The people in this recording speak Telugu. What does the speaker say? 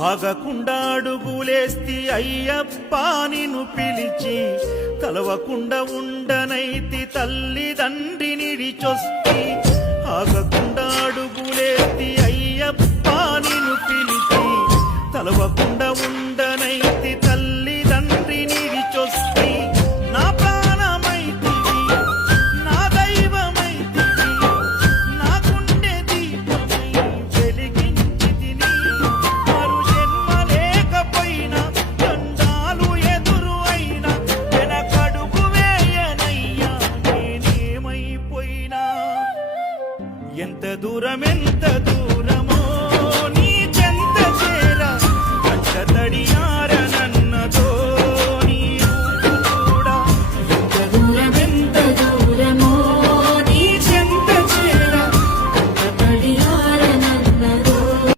ఆగకుండా అడుగులేస్తి అయ్యప్ప నిన్ను పిలిచి కలవకుండా ఉండనైతి తల్లిదండ్రిని నిడిచొస్తి ఆగకుండా అడుగులేస్తి